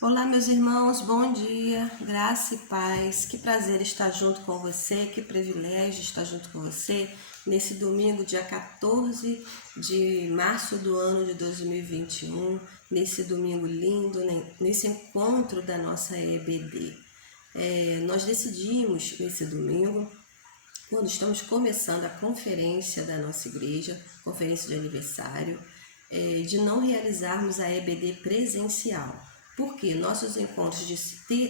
Olá, meus irmãos, bom dia, graça e paz. Que prazer estar junto com você, que privilégio estar junto com você nesse domingo, dia 14 de março do ano de 2021, nesse domingo lindo, nesse encontro da nossa EBD. Nós decidimos nesse domingo, quando estamos começando a conferência da nossa igreja, conferência de aniversário, de não realizarmos a EBD presencial. Porque nossos encontros de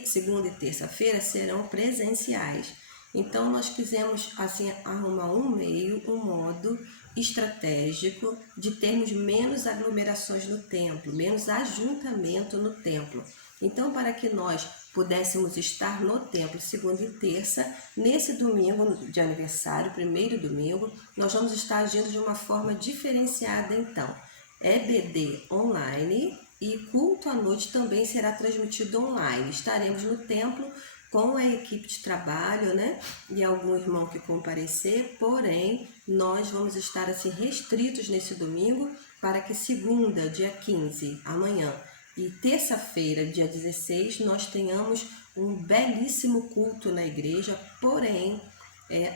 segunda e terça-feira serão presenciais. Então nós quisemos assim arrumar um meio, um modo estratégico de termos menos aglomerações no templo, menos ajuntamento no templo. Então, para que nós pudéssemos estar no templo segunda e terça, nesse domingo de aniversário, primeiro domingo, nós vamos estar agindo de uma forma diferenciada então. EBD online e culto à noite também será transmitido online. Estaremos no templo com a equipe de trabalho, né? E algum irmão que comparecer, porém, nós vamos estar assim restritos nesse domingo para que segunda, dia 15, amanhã, e terça-feira, dia 16, nós tenhamos um belíssimo culto na igreja, porém,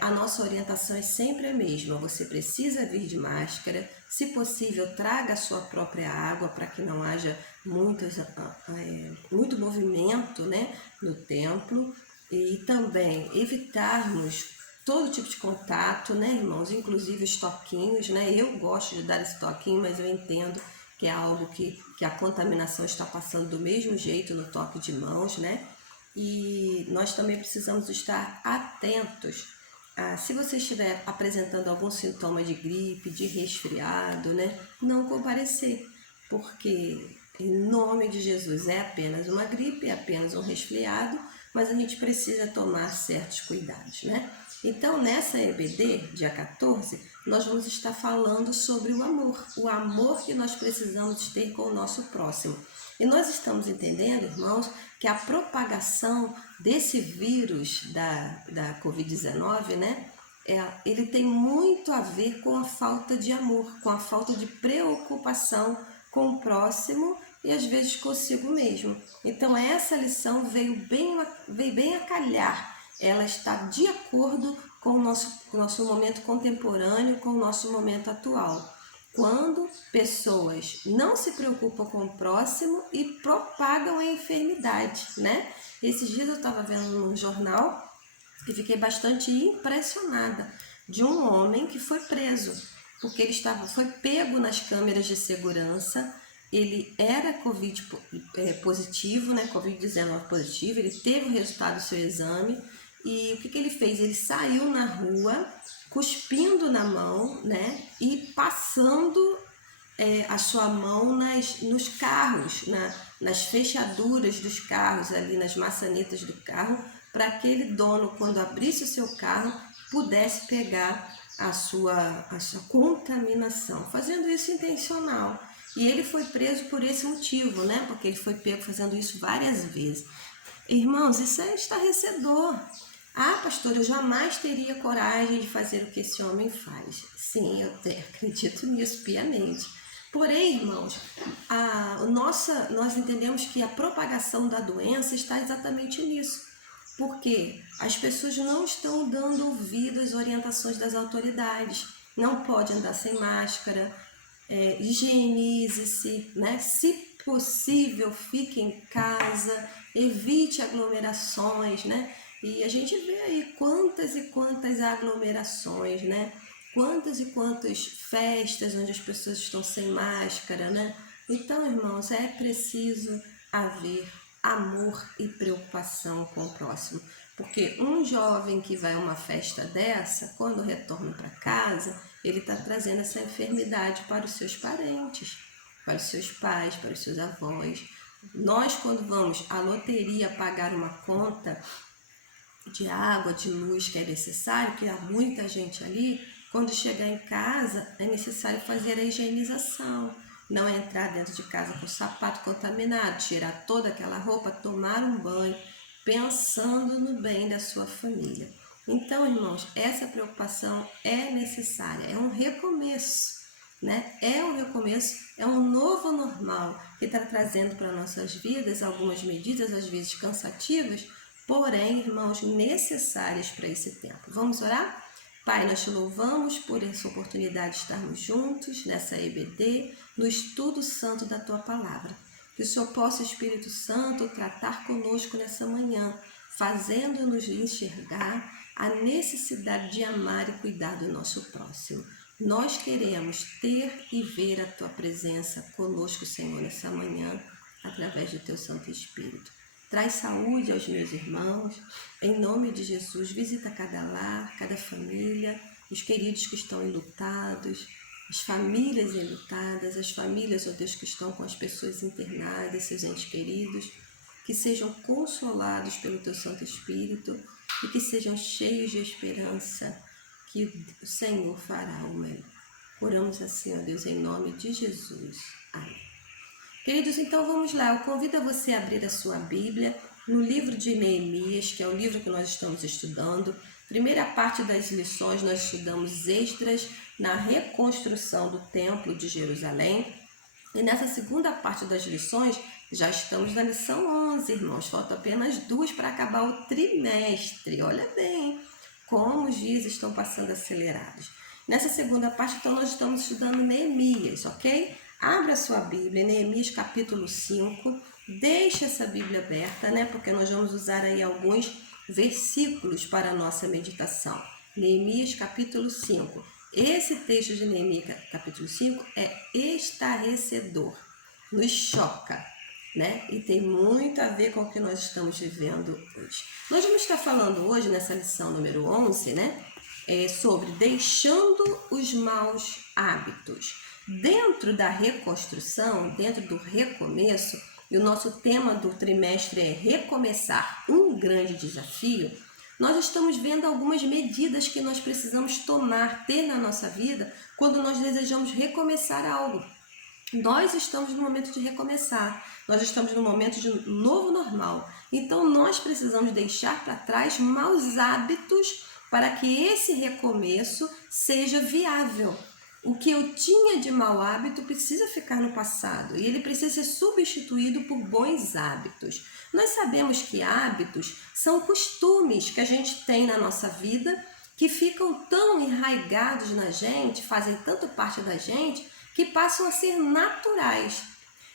a nossa orientação é sempre a mesma. Você precisa vir de máscara, se possível, traga a sua própria água para que não haja muito movimento, né, no templo, e também evitarmos todo tipo de contato, né, irmãos, inclusive os toquinhos, né? Eu gosto de dar esse toquinho, mas eu entendo que é algo que a contaminação está passando do mesmo jeito no toque de mãos, né? E nós também precisamos estar atentos. Se você estiver apresentando algum sintoma de gripe, de resfriado, né? Não comparecer, porque em nome de Jesus é apenas uma gripe, é apenas um resfriado, mas a gente precisa tomar certos cuidados, né? Então, nessa EBD, dia 14, nós vamos estar falando sobre o amor que nós precisamos ter com o nosso próximo. E nós estamos entendendo, irmãos, que a propagação desse vírus da Covid-19, né, ele tem muito a ver com a falta de amor, com a falta de preocupação com o próximo e às vezes consigo mesmo. Então essa lição veio bem a calhar. Ela está de acordo com o nosso momento contemporâneo, com o nosso momento atual. Quando pessoas não se preocupam com o próximo e propagam a enfermidade, né? Esses dias eu estava vendo no jornal e fiquei bastante impressionada de um homem que foi preso, porque foi pego nas câmeras de segurança. Ele era Covid positivo, né? Covid-19 positivo, ele teve o resultado do seu exame. E o que ele fez? Ele saiu na rua, cuspindo na mão, né? E passando a sua mão nos carros, nas fechaduras dos carros, ali nas maçanetas do carro, para aquele dono, quando abrisse o seu carro, pudesse pegar a sua contaminação, fazendo isso intencional. E ele foi preso por esse motivo, né? Porque ele foi pego fazendo isso várias vezes. Irmãos, isso é estarrecedor. Pastor, eu jamais teria coragem de fazer o que esse homem faz. Sim, eu acredito nisso piamente. Porém, irmãos, nós entendemos que a propagação da doença está exatamente nisso. Porque as pessoas não estão dando ouvido às orientações das autoridades. Não pode andar sem máscara, higienize-se, né? Se possível, fique em casa, evite aglomerações, né? E a gente vê aí quantas e quantas aglomerações, né? Quantas e quantas festas onde as pessoas estão sem máscara, né? Então, irmãos, é preciso haver amor e preocupação com o próximo. Porque um jovem que vai a uma festa dessa, quando retorna para casa, ele está trazendo essa enfermidade para os seus parentes, para os seus pais, para os seus avós. Nós, quando vamos à loteria pagar uma conta de água, de luz que é necessário, que há muita gente ali, quando chegar em casa é necessário fazer a higienização, não entrar dentro de casa com o sapato contaminado, tirar toda aquela roupa, tomar um banho, pensando no bem da sua família. Então, irmãos, essa preocupação é necessária, é um recomeço. né? É um recomeço, é um novo normal que está trazendo para nossas vidas algumas medidas, às vezes cansativas, porém, irmãos, necessárias para esse tempo. Vamos orar? Pai, nós te louvamos por essa oportunidade de estarmos juntos nessa EBD, no estudo santo da Tua Palavra. Que o Senhor possa, Espírito Santo, tratar conosco nessa manhã, fazendo-nos enxergar a necessidade de amar e cuidar do nosso próximo. Nós queremos ter e ver a Tua presença conosco, Senhor, nessa manhã, através do Teu Santo Espírito. Traz saúde aos meus irmãos, em nome de Jesus, visita cada lar, cada família, os queridos que estão enlutados, as famílias enlutadas, as famílias, ó Deus, que estão com as pessoas internadas, seus entes queridos, que sejam consolados pelo Teu Santo Espírito e que sejam cheios de esperança, que o Senhor fará o melhor. Oramos assim, ó Deus, em nome de Jesus. Amém. Queridos, então vamos lá. Eu convido a você a abrir a sua Bíblia no livro de Neemias, que é o livro que nós estamos estudando. Primeira parte das lições, nós estudamos Esdras na reconstrução do Templo de Jerusalém. E nessa segunda parte das lições, já estamos na lição 11, irmãos. Faltam apenas 2 para acabar o trimestre. Olha bem como os dias estão passando acelerados. Nessa segunda parte, então, nós estamos estudando Neemias, ok? Abra sua Bíblia, Neemias capítulo 5. Deixe essa Bíblia aberta, né? Porque nós vamos usar aí alguns versículos para a nossa meditação. Neemias capítulo 5. Esse texto de Neemias capítulo 5 é estarrecedor, nos choca, né? E tem muito a ver com o que nós estamos vivendo hoje. Nós vamos estar falando hoje, nessa lição número 11, né? Sobre deixando os maus hábitos. Dentro da reconstrução, dentro do recomeço, e o nosso tema do trimestre é recomeçar, um grande desafio, nós estamos vendo algumas medidas que nós precisamos tomar, ter na nossa vida, quando nós desejamos recomeçar algo. Nós estamos no momento de recomeçar, nós estamos no momento de novo normal. Então, nós precisamos deixar para trás maus hábitos para que esse recomeço seja viável. O que eu tinha de mau hábito precisa ficar no passado e ele precisa ser substituído por bons hábitos. Nós sabemos que hábitos são costumes que a gente tem na nossa vida que ficam tão enraigados na gente, fazem tanto parte da gente, que passam a ser naturais.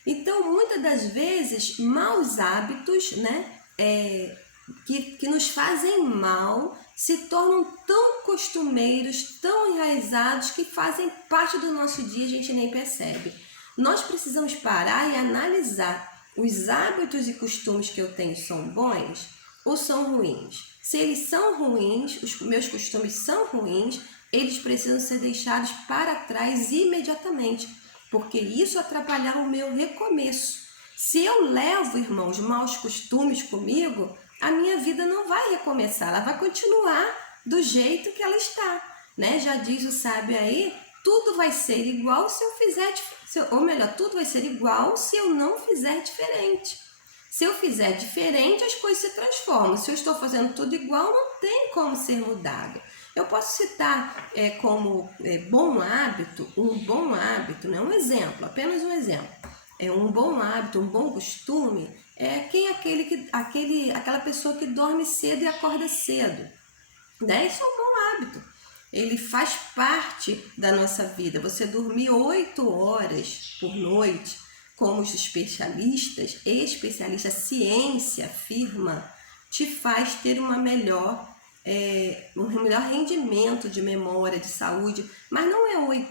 Então, muitas das vezes, maus hábitos, né, que nos fazem mal, se tornam tão costumeiros, tão enraizados, que fazem parte do nosso dia e a gente nem percebe. Nós precisamos parar e analisar: os hábitos e costumes que eu tenho são bons ou são ruins? Se eles são ruins, os meus costumes são ruins, eles precisam ser deixados para trás imediatamente, porque isso atrapalhar o meu recomeço. Se eu levo, irmãos, maus costumes comigo, a minha vida não vai recomeçar, ela vai continuar do jeito que ela está, né? Já diz o sábio aí, tudo vai ser igual se eu fizer, ou melhor, tudo vai ser igual se eu não fizer diferente. Se eu fizer diferente, as coisas se transformam. Se eu estou fazendo tudo igual, não tem como ser mudado. Eu posso citar como bom hábito, um bom hábito, né? Um exemplo, apenas um exemplo. Um bom hábito, um bom costume, aquela pessoa que dorme cedo e acorda cedo, né? Isso é um bom hábito. Ele faz parte da nossa vida. Você dormir 8 horas por noite, como os especialistas, a ciência afirma, te faz ter um melhor rendimento de memória, de saúde, mas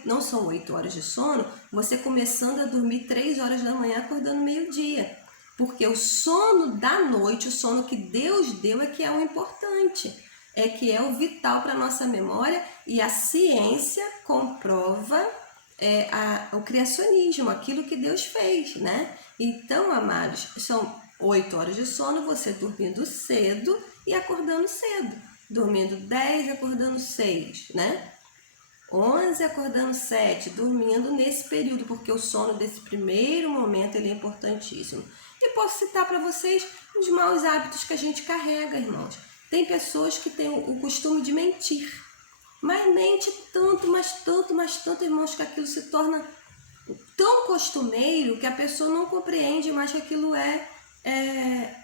não são 8 horas de sono, você começando a dormir 3 horas da manhã, acordando meio-dia, porque o sono da noite, o sono que Deus deu é que é o importante, que é o vital para a nossa memória, e a ciência comprova o criacionismo, aquilo que Deus fez, né? Então, amados, são 8 horas de sono, você dormindo cedo e acordando cedo. Dormindo 10, acordando 6, né? 11, acordando 7, dormindo nesse período, porque o sono desse primeiro momento ele é importantíssimo. E posso citar para vocês os maus hábitos que a gente carrega, irmãos. Tem pessoas que têm o costume de mentir. mas mente tanto, mas tanto, irmãos, que aquilo se torna tão costumeiro que a pessoa não compreende mais que aquilo é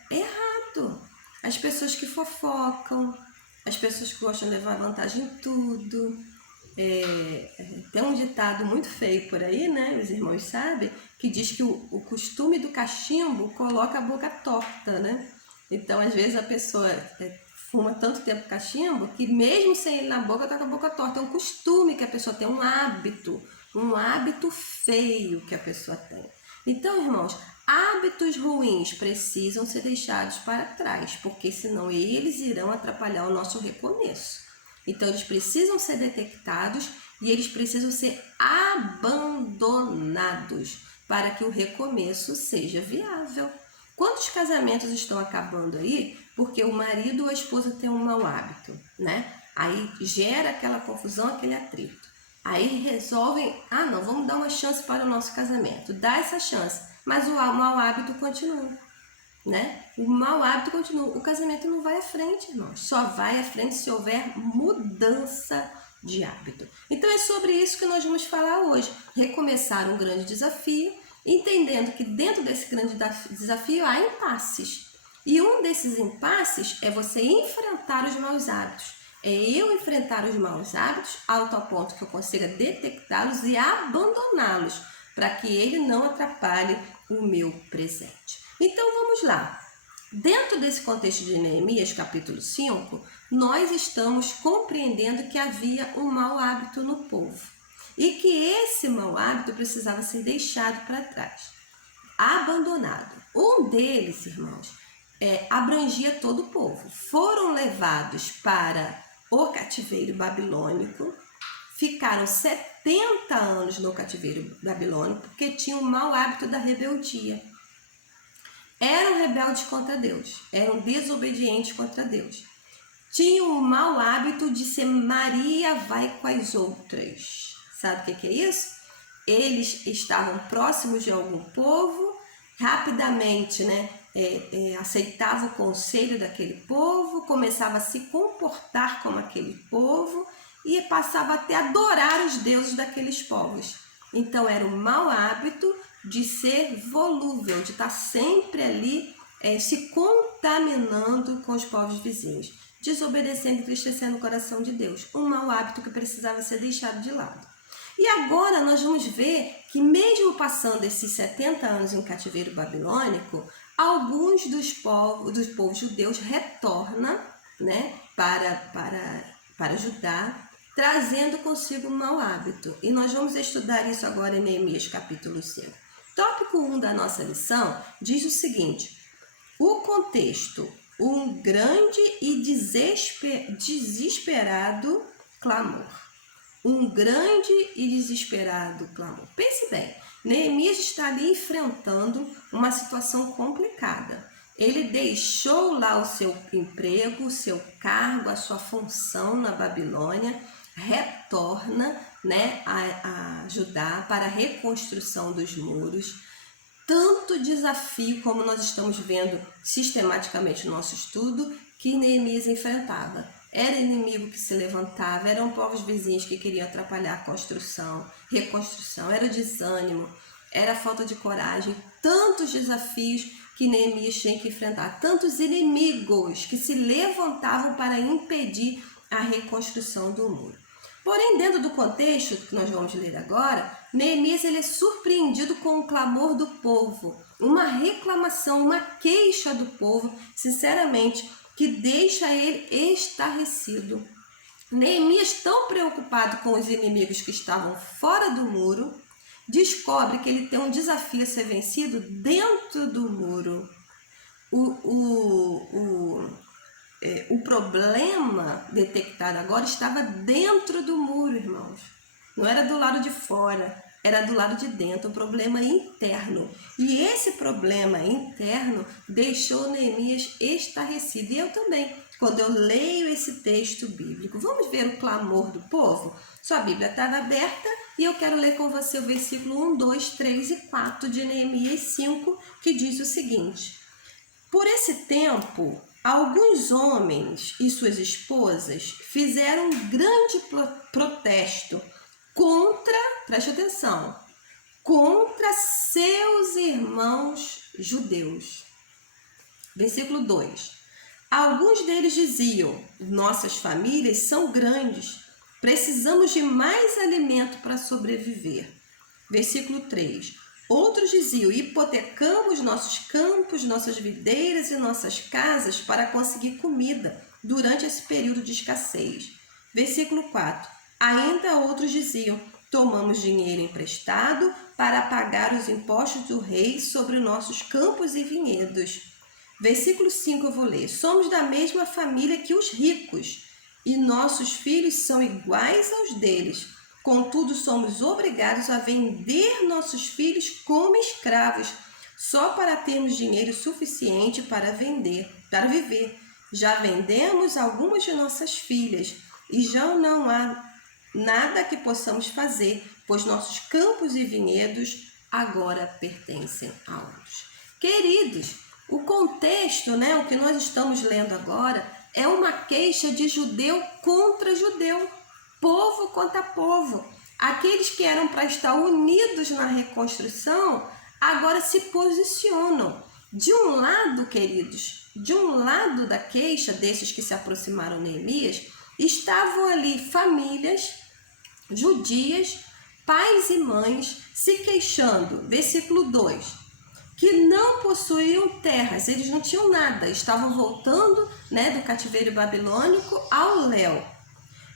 errado. As pessoas que fofocam, as pessoas que gostam de levar vantagem em tudo. Tem um ditado muito feio por aí, né? Os irmãos sabem, que diz que o costume do cachimbo coloca a boca torta, né? Então, às vezes, a pessoa fuma tanto tempo cachimbo que mesmo sem ele na boca, tá com a boca torta. É um costume que a pessoa tem, um hábito feio que a pessoa tem. Então, irmãos, hábitos ruins precisam ser deixados para trás, porque senão eles irão atrapalhar o nosso recomeço. Então, eles precisam ser detectados e eles precisam ser abandonados para que o recomeço seja viável. Quantos casamentos estão acabando aí porque o marido ou a esposa tem um mau hábito, né? Aí gera aquela confusão, aquele atrito. Aí resolvem, não, vamos dar uma chance para o nosso casamento. Dá essa chance, mas o mau hábito continua, né? O mau hábito continua. O casamento não vai à frente, irmãos. Só vai à frente se houver mudança de hábito. Então é sobre isso que nós vamos falar hoje. Recomeçar um grande desafio, entendendo que dentro desse grande desafio há impasses. E um desses impasses é você enfrentar os maus hábitos. É eu enfrentar os maus hábitos ao tal ponto que eu consiga detectá-los e abandoná-los, para que ele não atrapalhe o meu presente. Então vamos lá. Dentro desse contexto de Neemias, capítulo 5, nós estamos compreendendo que havia um mau hábito no povo e que esse mau hábito precisava ser deixado para trás, abandonado. Um deles, irmãos, abrangia todo o povo. Foram levados para o cativeiro babilônico, ficaram 70 anos no cativeiro babilônico porque tinham o mau hábito da rebeldia. Eram rebeldes contra Deus, eram desobedientes contra Deus. Tinham o mau hábito de ser Maria vai com as outras. Sabe o que é isso? Eles estavam próximos de algum povo, rapidamente, né, aceitava o conselho daquele povo, começava a se comportar como aquele povo e passava até a adorar os deuses daqueles povos. Então era um mau hábito de ser volúvel, de estar sempre ali se contaminando com os povos vizinhos, desobedecendo e entristecendo o coração de Deus. Um mau hábito que precisava ser deixado de lado. E agora nós vamos ver que mesmo passando esses 70 anos em cativeiro babilônico, alguns dos povos judeus retornam, né, para Judá, trazendo consigo um mau hábito. E nós vamos estudar isso agora em Neemias capítulo 5. Tópico 1 da nossa lição diz o seguinte: o contexto, um grande e desesperado clamor. Um grande e desesperado clamor. Pense bem, Neemias está ali enfrentando uma situação complicada. Ele deixou lá o seu emprego, o seu cargo, a sua função na Babilônia, retorna, né, a Judá para a reconstrução dos muros. Tanto desafio, como nós estamos vendo sistematicamente no nosso estudo, que Neemias enfrentava. Era inimigo que se levantava, eram povos vizinhos que queriam atrapalhar a construção, reconstrução, era desânimo, era falta de coragem, tantos desafios que Neemias tinha que enfrentar, tantos inimigos que se levantavam para impedir a reconstrução do muro. Porém, dentro do contexto que nós vamos ler agora, Neemias ele é surpreendido com o clamor do povo, uma reclamação, uma queixa do povo, sinceramente, que deixa ele estarrecido. Neemias, tão preocupado com os inimigos que estavam fora do muro, descobre que ele tem um desafio a ser vencido dentro do muro. O problema detectado agora estava dentro do muro, irmãos. Não era do lado de fora, era do lado de dentro, um problema interno. E esse problema interno deixou Neemias estarrecido. E eu também, quando eu leio esse texto bíblico. Vamos ver o clamor do povo? Sua Bíblia estava aberta e eu quero ler com você o versículo 1, 2, 3 e 4 de Neemias 5, que diz o seguinte: por esse tempo, alguns homens e suas esposas fizeram um grande protesto contra, preste atenção, contra seus irmãos judeus. Versículo 2. Alguns deles diziam: nossas famílias são grandes, precisamos de mais alimento para sobreviver. Versículo 3. Outros diziam: hipotecamos nossos campos, nossas videiras e nossas casas para conseguir comida durante esse período de escassez. Versículo 4. Ainda outros diziam: tomamos dinheiro emprestado para pagar os impostos do rei sobre nossos campos e vinhedos. Versículo 5 eu vou ler. Somos da mesma família que os ricos e nossos filhos são iguais aos deles. Contudo, somos obrigados a vender nossos filhos como escravos, só para termos dinheiro suficiente para viver. Já vendemos algumas de nossas filhas e já não há nada que possamos fazer, pois nossos campos e vinhedos agora pertencem a outros. Queridos, o contexto, o que nós estamos lendo agora, é uma queixa de judeu contra judeu, povo contra povo. Aqueles que eram para estar unidos na reconstrução, agora se posicionam. De um lado, queridos, de um lado da queixa desses que se aproximaram de Neemias, estavam ali famílias judias, pais e mães, se queixando. Versículo 2. Que não possuíam terras, eles não tinham nada, estavam voltando do cativeiro babilônico ao léu.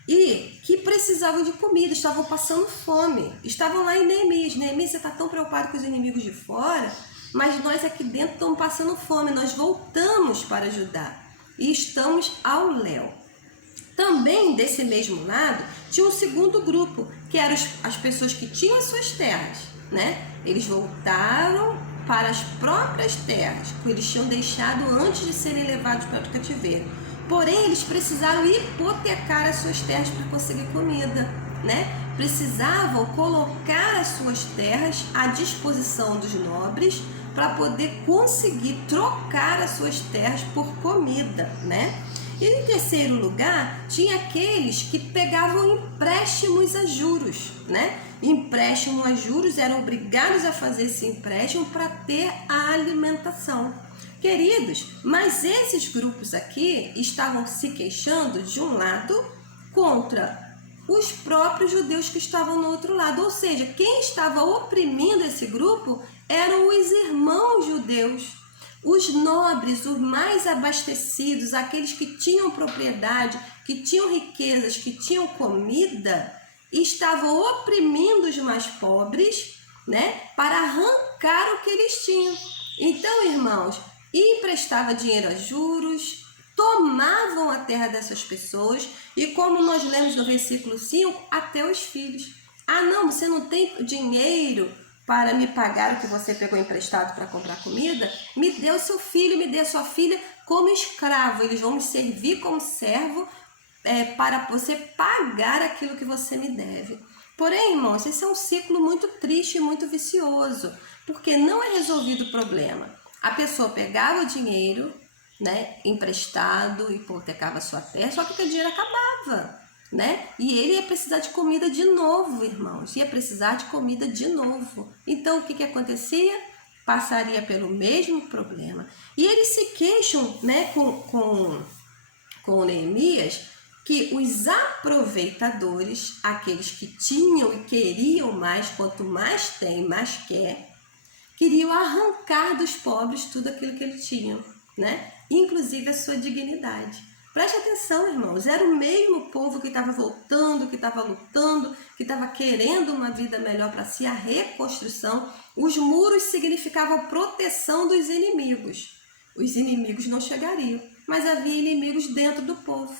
E que precisavam de comida, estavam passando fome, estavam lá em Neemias. Neemias, você está tão preocupado com os inimigos de fora, mas nós aqui dentro estamos passando fome, nós voltamos para ajudar e estamos ao léu. Também desse mesmo lado, tinha um segundo grupo, que eram as pessoas que tinham as suas terras, Eles voltaram para as próprias terras que eles tinham deixado antes de serem levados para o cativeiro. Porém, eles precisaram hipotecar as suas terras para conseguir comida, Precisavam colocar as suas terras à disposição dos nobres para poder conseguir trocar as suas terras por comida, E em terceiro lugar, tinha aqueles que pegavam empréstimos a juros, Empréstimo a juros, eram obrigados a fazer esse empréstimo para ter a alimentação. Queridos, mas esses grupos aqui estavam se queixando de um lado contra os próprios judeus que estavam no outro lado. Ou seja, quem estava oprimindo esse grupo eram os irmãos judeus. Os nobres, os mais abastecidos, aqueles que tinham propriedade, que tinham riquezas, que tinham comida, estavam oprimindo os mais pobres, para arrancar o que eles tinham. Então, irmãos, emprestava dinheiro a juros, tomavam a terra dessas pessoas e, como nós lemos no versículo 5, até os filhos. Ah, não, você não tem dinheiro para me pagar o que você pegou emprestado para comprar comida? Me dê o seu filho, me dê a sua filha como escravo. Eles vão me servir como servo para você pagar aquilo que você me deve. Porém, irmãos, esse é um ciclo muito triste e muito vicioso, porque não é resolvido o problema. A pessoa pegava o dinheiro, emprestado, hipotecava a sua terra, só que aquele dinheiro acabava, E ele ia precisar de comida de novo, irmãos, ia precisar de comida de novo. Então, o que acontecia? Passaria pelo mesmo problema. E eles se queixam, com Neemias, que os aproveitadores, aqueles que tinham e queriam mais, quanto mais tem, mais quer, queriam arrancar dos pobres tudo aquilo que eles tinham, Inclusive a sua dignidade. Preste atenção, irmãos, era o mesmo povo que estava voltando, que estava lutando, que estava querendo uma vida melhor para si, a reconstrução. Os muros significavam proteção dos inimigos. Os inimigos não chegariam, mas havia inimigos dentro do povo.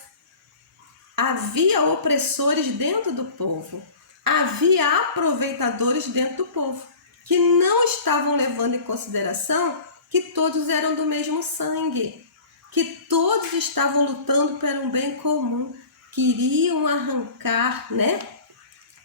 Havia opressores dentro do povo. Havia aproveitadores dentro do povo, que não estavam levando em consideração que todos eram do mesmo sangue, que todos estavam lutando por um bem comum, queriam arrancar,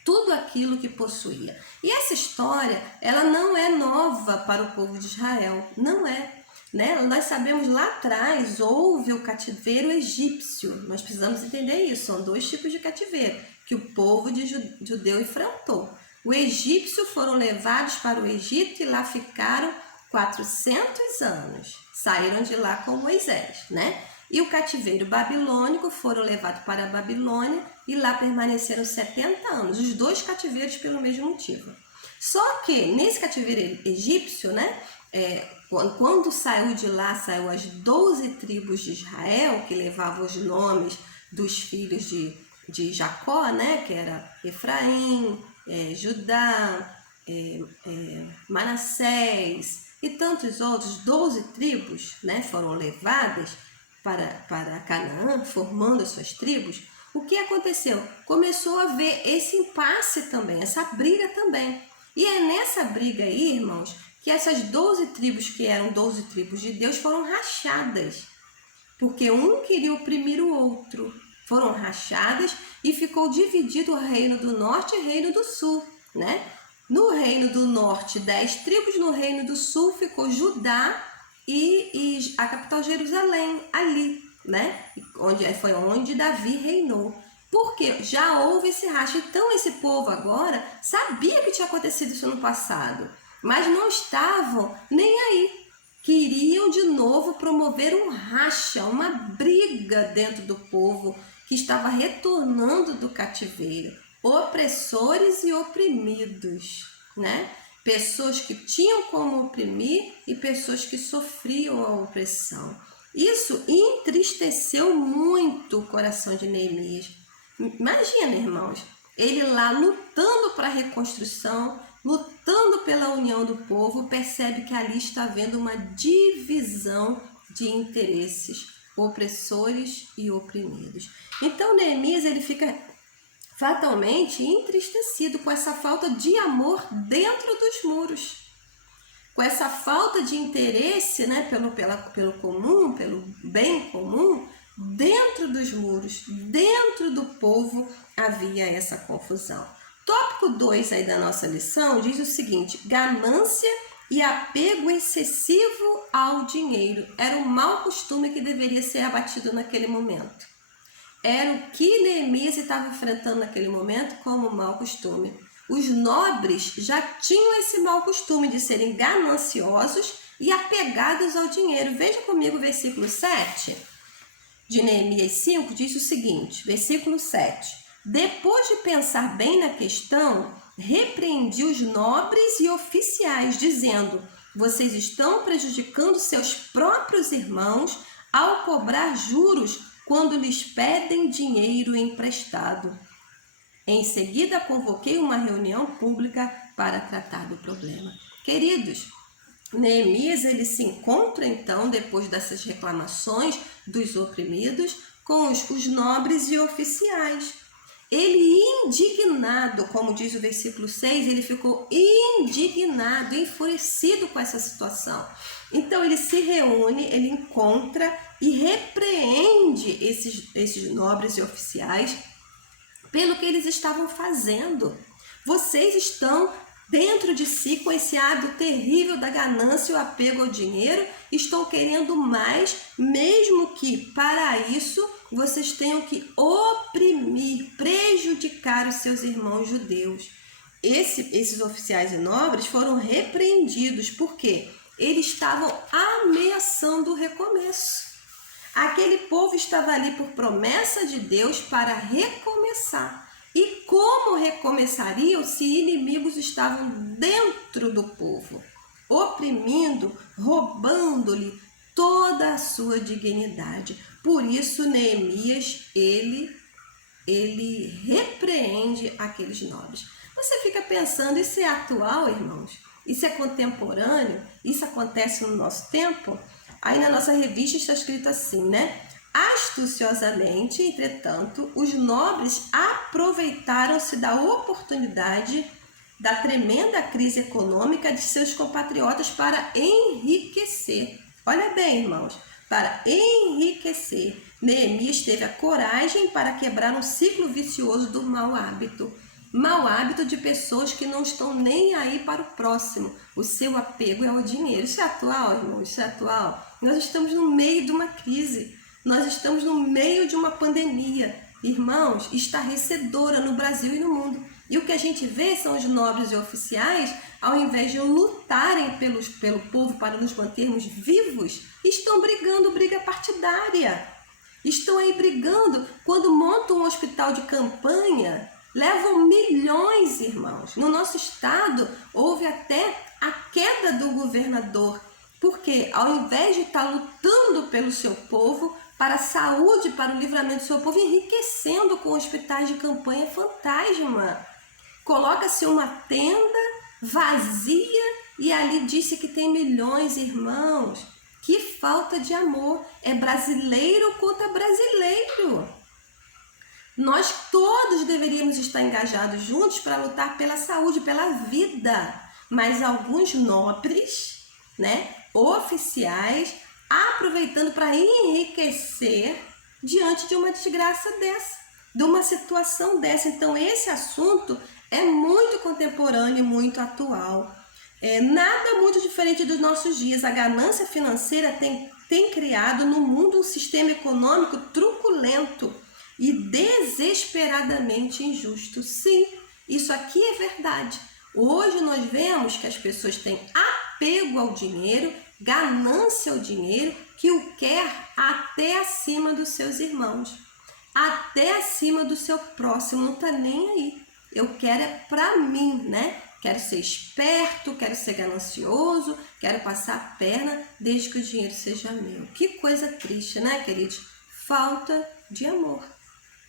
tudo aquilo que possuía. E essa história, ela não é nova para o povo de Israel, não é. né? Nós sabemos lá atrás houve o cativeiro egípcio. Nós precisamos entender isso. São dois tipos de cativeiro que o povo de judeu enfrentou. O egípcio foram levados para o Egito e lá ficaram 400 anos. Saíram de lá com Moisés, né? E o cativeiro babilônico foram levados para a Babilônia e lá permaneceram 70 anos. Os dois cativeiros pelo mesmo motivo. Só que nesse cativeiro egípcio, né? Quando saiu de lá, saiu as 12 tribos de Israel, que levavam os nomes dos filhos de Jacó, né? Que era Efraim, Judá, Manassés e tantos outros, 12 tribos, né? Foram levadas para Canaã, formando as suas tribos. O que aconteceu? Começou a haver esse impasse também, essa briga também. E é nessa briga aí, irmãos, que essas 12 tribos, que eram 12 tribos de Deus, foram rachadas. Porque um queria oprimir o outro. Foram rachadas e ficou dividido o reino do norte e o reino do sul, né? No reino do norte, 10 tribos, no reino do sul ficou Judá e a capital Jerusalém, ali, né? Foi onde Davi reinou. Porque já houve esse racha. Então esse povo agora sabia que tinha acontecido isso no passado, mas não estavam nem aí. Queriam de novo promover um racha, uma briga dentro do povo que estava retornando do cativeiro. Opressores e oprimidos, né? Pessoas que tinham como oprimir e pessoas que sofriam a opressão. Isso entristeceu muito o coração de Neemias. Imagina, irmãos, ele lá lutando para a reconstrução, lutando pela união do povo, percebe que ali está havendo uma divisão de interesses, opressores e oprimidos. Então, Neemias, ele fica fatalmente entristecido com essa falta de amor dentro dos muros, com essa falta de interesse, né, pelo comum, pelo bem comum, dentro dos muros, dentro do povo havia essa confusão. Tópico 2 aí da nossa lição diz o seguinte: ganância e apego excessivo ao dinheiro era um mau costume que deveria ser abatido naquele momento. Era o que Neemias estava enfrentando naquele momento como mau costume. Os nobres já tinham esse mau costume de serem gananciosos e apegados ao dinheiro. Veja comigo o versículo 7 de Neemias 5, diz o seguinte, versículo 7. Depois de pensar bem na questão, repreendi os nobres e oficiais, dizendo: vocês estão prejudicando seus próprios irmãos ao cobrar juros quando lhes pedem dinheiro emprestado. Em seguida, convoquei uma reunião pública para tratar do problema. Queridos, Neemias, ele se encontra então, depois dessas reclamações dos oprimidos, com os nobres e oficiais. Ele indignado, como diz o versículo 6, ele ficou indignado, enfurecido com essa situação. Então ele se reúne, ele encontra e repreende esses nobres e oficiais pelo que eles estavam fazendo. Vocês estão dentro de si com esse hábito terrível da ganância e o apego ao dinheiro, estão querendo mais, mesmo que para isso vocês tenham que oprimir, prejudicar os seus irmãos judeus. Esses oficiais e nobres foram repreendidos porque eles estavam ameaçando o recomeço. Aquele povo estava ali por promessa de Deus para recomeçar. E como recomeçariam se inimigos estavam dentro do povo, oprimindo, roubando-lhe toda a sua dignidade? Por isso, Neemias, ele repreende aqueles nobres. Você fica pensando, isso é atual, irmãos? Isso é contemporâneo? Isso acontece no nosso tempo? Aí na nossa revista está escrito assim, né? Astuciosamente, entretanto, os nobres aproveitaram-se da oportunidade da tremenda crise econômica de seus compatriotas para enriquecer. Olha bem, irmãos, para enriquecer. Neemias teve a coragem para quebrar um ciclo vicioso do mau hábito. Mau hábito de pessoas que não estão nem aí para o próximo. O seu apego é ao dinheiro. Isso é atual, irmão, isso é atual. Nós estamos no meio de uma crise. Nós estamos no meio de uma pandemia. Irmãos, estarrecedora no Brasil e no mundo. E o que a gente vê são os nobres e oficiais, ao invés de lutarem pelo povo para nos mantermos vivos, estão brigando briga partidária. Estão aí brigando quando montam um hospital de campanha, levam milhões, irmãos. No nosso estado, houve até a queda do governador, porque ao invés de estar lutando pelo seu povo, para a saúde, para o livramento do seu povo, enriquecendo com hospitais de campanha fantasma. Coloca-se uma tenda vazia e ali disse que tem milhões, irmãos. Que falta de amor. É brasileiro contra brasileiro. Nós todos deveríamos estar engajados juntos para lutar pela saúde, pela vida. Mas alguns nobres, oficiais, aproveitando para enriquecer diante de uma desgraça dessa, de uma situação dessa. Então esse assunto é muito contemporâneo e muito atual. Nada muito diferente dos nossos dias. A ganância financeira tem criado no mundo um sistema econômico truculento e desesperadamente injusto. Sim, isso aqui é verdade. Hoje nós vemos que as pessoas têm apego ao dinheiro, ganância ao dinheiro, que o quer até acima dos seus irmãos, até acima do seu próximo, não está nem aí. Eu quero é para mim, Quero ser esperto, quero ser ganancioso, quero passar a perna desde que o dinheiro seja meu. Que coisa triste, queridos? Falta de amor.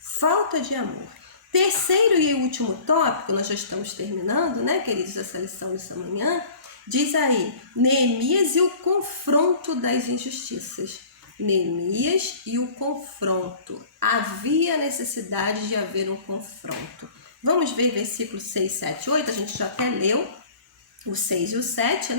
Falta de amor. Terceiro e último tópico, nós já estamos terminando, queridos, essa lição dessa manhã. Diz aí, Neemias e o confronto das injustiças. Neemias e o confronto. Havia necessidade de haver um confronto. Vamos ver versículos 6, 7, 8. A gente já até leu o 6 e o 7,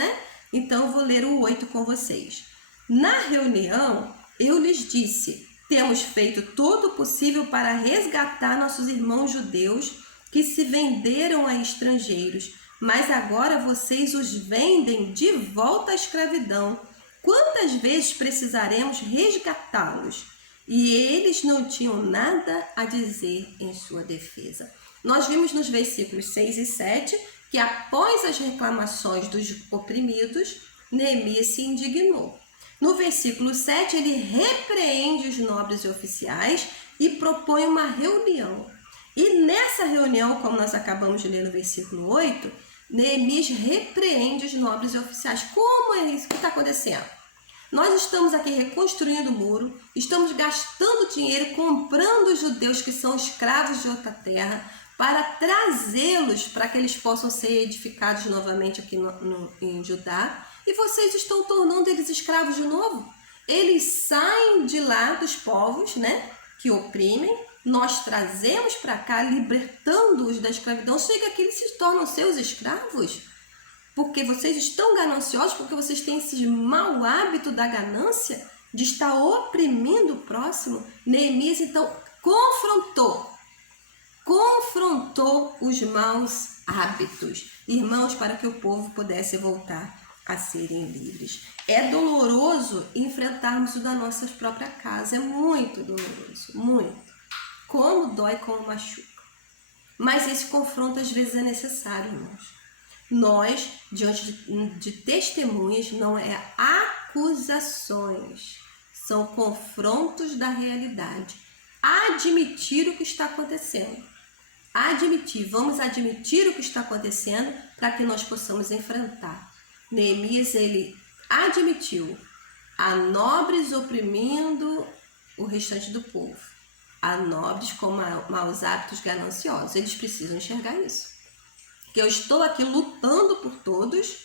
Então eu vou ler o 8 com vocês. Na reunião, eu lhes disse: temos feito todo o possível para resgatar nossos irmãos judeus que se venderam a estrangeiros, mas agora vocês os vendem de volta à escravidão. Quantas vezes precisaremos resgatá-los? E eles não tinham nada a dizer em sua defesa. Nós vimos nos versículos 6 e 7 que após as reclamações dos oprimidos, Neemias se indignou. No versículo 7, ele repreende os nobres e oficiais e propõe uma reunião. E nessa reunião, como nós acabamos de ler no versículo 8, Neemias repreende os nobres e oficiais. Como é isso que está acontecendo? Nós estamos aqui reconstruindo o muro, estamos gastando dinheiro, comprando os judeus que são escravos de outra terra, para trazê-los para que eles possam ser edificados novamente aqui em Judá. E vocês estão tornando eles escravos de novo. Eles saem de lá dos povos, que oprimem. Nós trazemos para cá, libertando-os da escravidão. Chega que eles se tornam seus escravos. Porque vocês estão gananciosos, porque vocês têm esse mau hábito da ganância, de estar oprimindo o próximo. Neemias, então, confrontou os maus hábitos, irmãos, para que o povo pudesse voltar a serem livres. É doloroso enfrentarmos o da nossa própria casa, é muito doloroso, muito. Como dói, como machuca. Mas esse confronto às vezes é necessário, irmãos. Nós, diante de testemunhas, não é acusações, são confrontos da realidade. Admitir o que está acontecendo. Vamos admitir o que está acontecendo para que nós possamos enfrentar. Neemias, ele admitiu a nobres oprimindo o restante do povo, a nobres com maus hábitos gananciosos. Eles precisam enxergar isso. Que eu estou aqui lutando por todos,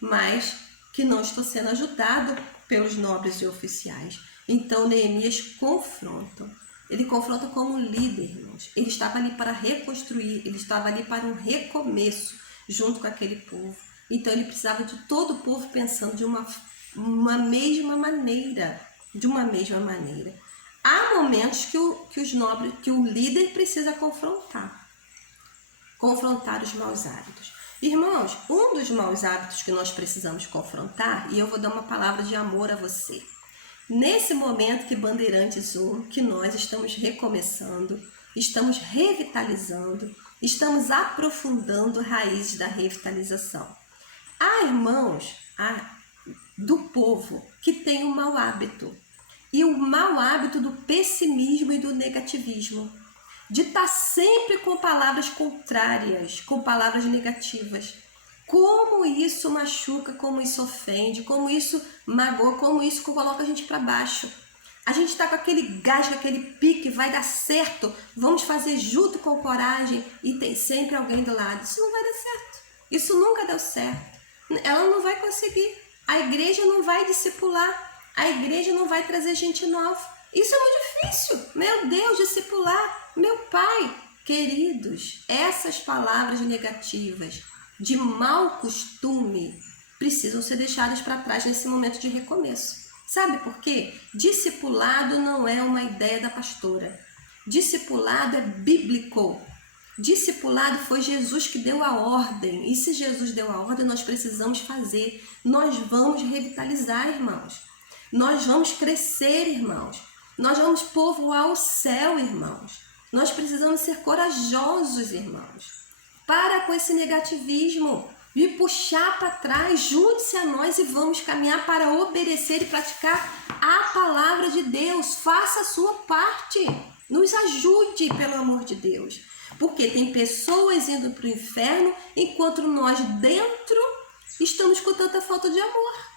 mas que não estou sendo ajudado pelos nobres e oficiais. Então Neemias confronta. Ele confronta como líder, irmãos. Ele estava ali para reconstruir, ele estava ali para um recomeço junto com aquele povo. Então ele precisava de todo o povo pensando de uma mesma maneira, Há momentos que o líder precisa confrontar. confrontar os maus hábitos. Irmãos, um dos maus hábitos que nós precisamos confrontar, e eu vou dar uma palavra de amor a você. Nesse momento que Bandeirantes 1, que nós estamos recomeçando, estamos revitalizando, estamos aprofundando raízes da revitalização. Há irmãos do povo que tem um mau hábito, e o mau hábito do pessimismo e do negativismo, de estar sempre com palavras contrárias, com palavras negativas. Como isso machuca, como isso ofende, como isso magoa, como isso coloca a gente para baixo. A gente está com aquele gás, com aquele pique, vai dar certo, vamos fazer junto com coragem e tem sempre alguém do lado. Isso não vai dar certo, isso nunca deu certo. Ela não vai conseguir, a igreja não vai discipular, a igreja não vai trazer gente nova. Isso é muito difícil, meu Deus, discipular, meu Pai. Queridos, essas palavras negativas, de mau costume, precisam ser deixadas para trás nesse momento de recomeço. Sabe por quê? Discipulado não é uma ideia da pastora. Discipulado é bíblico. Discipulado foi Jesus que deu a ordem. E se Jesus deu a ordem, nós precisamos fazer. Nós vamos revitalizar, irmãos. Nós vamos crescer, irmãos. Nós vamos povoar o céu, irmãos. Nós precisamos ser corajosos, irmãos. Para com esse negativismo. Me puxar para trás, junte-se a nós e vamos caminhar para obedecer e praticar a palavra de Deus. Faça a sua parte. Nos ajude, pelo amor de Deus. Porque tem pessoas indo para o inferno, enquanto nós dentro estamos com tanta falta de amor.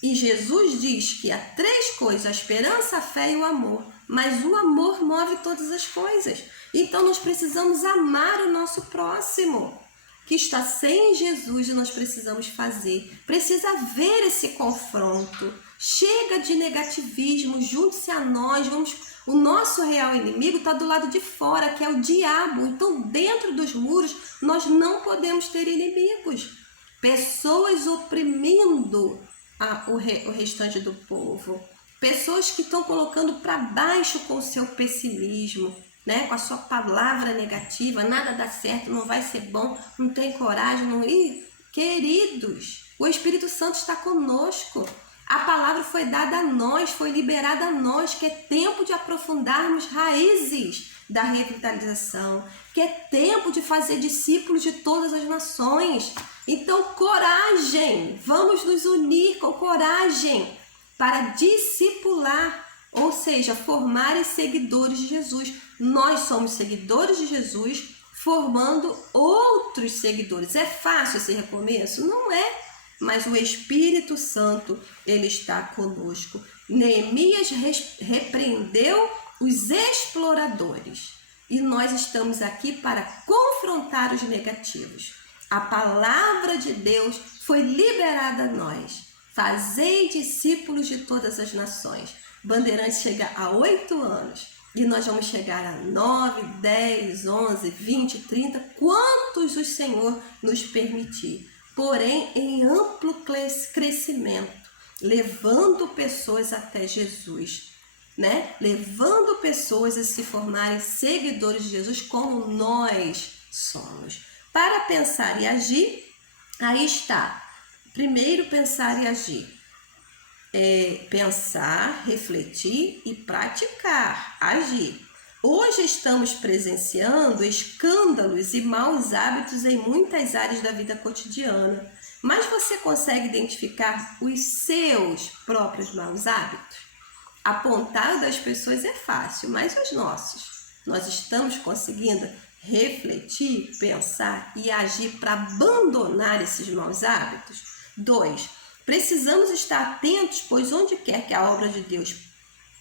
E Jesus diz que há 3 coisas, a esperança, a fé e o amor. Mas o amor move todas as coisas. Então nós precisamos amar o nosso próximo, que está sem Jesus, e nós precisamos fazer. Precisa haver esse confronto. Chega de negativismo, junte-se a nós. O nosso real inimigo está do lado de fora, que é o diabo. Então, dentro dos muros, nós não podemos ter inimigos. Pessoas oprimindo o restante do povo. Pessoas que estão colocando para baixo com o seu pessimismo, né? Com a sua palavra negativa, nada dá certo, não vai ser bom, não tem coragem, não. Queridos, o Espírito Santo está conosco. A palavra foi dada a nós, foi liberada a nós, que é tempo de aprofundarmos raízes da revitalização, que é tempo de fazer discípulos de todas as nações. Então, coragem, vamos nos unir com coragem para discipular, ou seja, formar seguidores de Jesus. Nós somos seguidores de Jesus, formando outros seguidores. É fácil esse recomeço? Não é, mas o Espírito Santo, ele está conosco. Neemias repreendeu os exploradores e nós estamos aqui para confrontar os negativos. A palavra de Deus foi liberada a nós. Fazei discípulos de todas as nações. Bandeirantes chega a 8 anos e nós vamos chegar a 9, 10, 11, 20, 30, quantos o Senhor nos permitir. Porém, em amplo crescimento, levando pessoas até Jesus, né? Levando pessoas a se formarem seguidores de Jesus como nós somos. Para pensar e agir, aí está. Primeiro, pensar e agir. Pensar, refletir e praticar, agir. Hoje estamos presenciando escândalos e maus hábitos em muitas áreas da vida cotidiana. Mas você consegue identificar os seus próprios maus hábitos? Apontar das pessoas é fácil, mas os nossos? Nós estamos conseguindo refletir, pensar e agir para abandonar esses maus hábitos? 2. Precisamos estar atentos, pois onde quer que a obra de Deus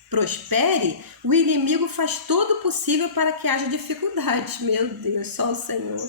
prospere, o inimigo faz todo o possível para que haja dificuldades. Meu Deus, só o Senhor.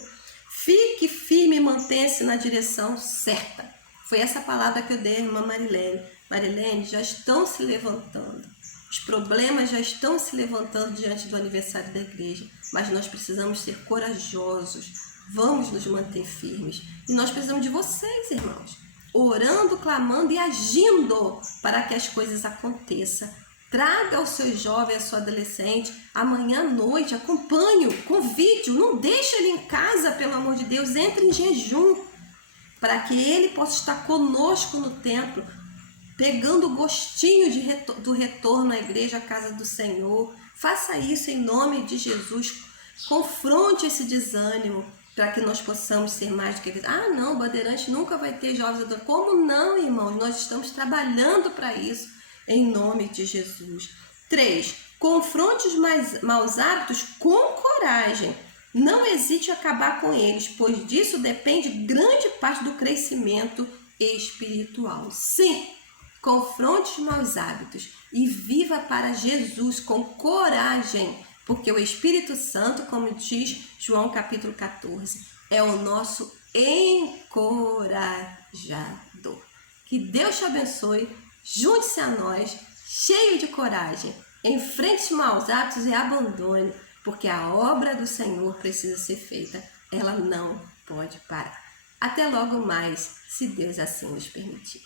Fique firme e mantenha-se na direção certa. Foi essa palavra que eu dei à irmã Marilene. Marilene, já estão se levantando. Os problemas já estão se levantando diante do aniversário da igreja, mas nós precisamos ser corajosos. Vamos nos manter firmes. E nós precisamos de vocês, irmãos, orando, clamando e agindo para que as coisas aconteçam. Traga o seu jovem, a sua adolescente, amanhã à noite, acompanhe-o, convide-o, não deixe ele em casa, pelo amor de Deus, entre em jejum, para que ele possa estar conosco no templo, pegando o gostinho do retorno à igreja, à casa do Senhor. Faça isso em nome de Jesus, confronte esse desânimo, para que nós possamos ser mais do que... não, Bandeirante nunca vai ter jovens adolescentes. Como não, irmãos? Nós estamos trabalhando para isso, em nome de Jesus. 3. Confronte os maus hábitos com coragem. Não hesite em acabar com eles, pois disso depende grande parte do crescimento espiritual. Sim, confronte os maus hábitos e viva para Jesus com coragem, porque o Espírito Santo, como diz João capítulo 14, é o nosso encorajador. Que Deus te abençoe. Junte-se a nós, cheio de coragem, enfrente os maus hábitos e abandone, porque a obra do Senhor precisa ser feita, ela não pode parar. Até logo mais, se Deus assim nos permitir.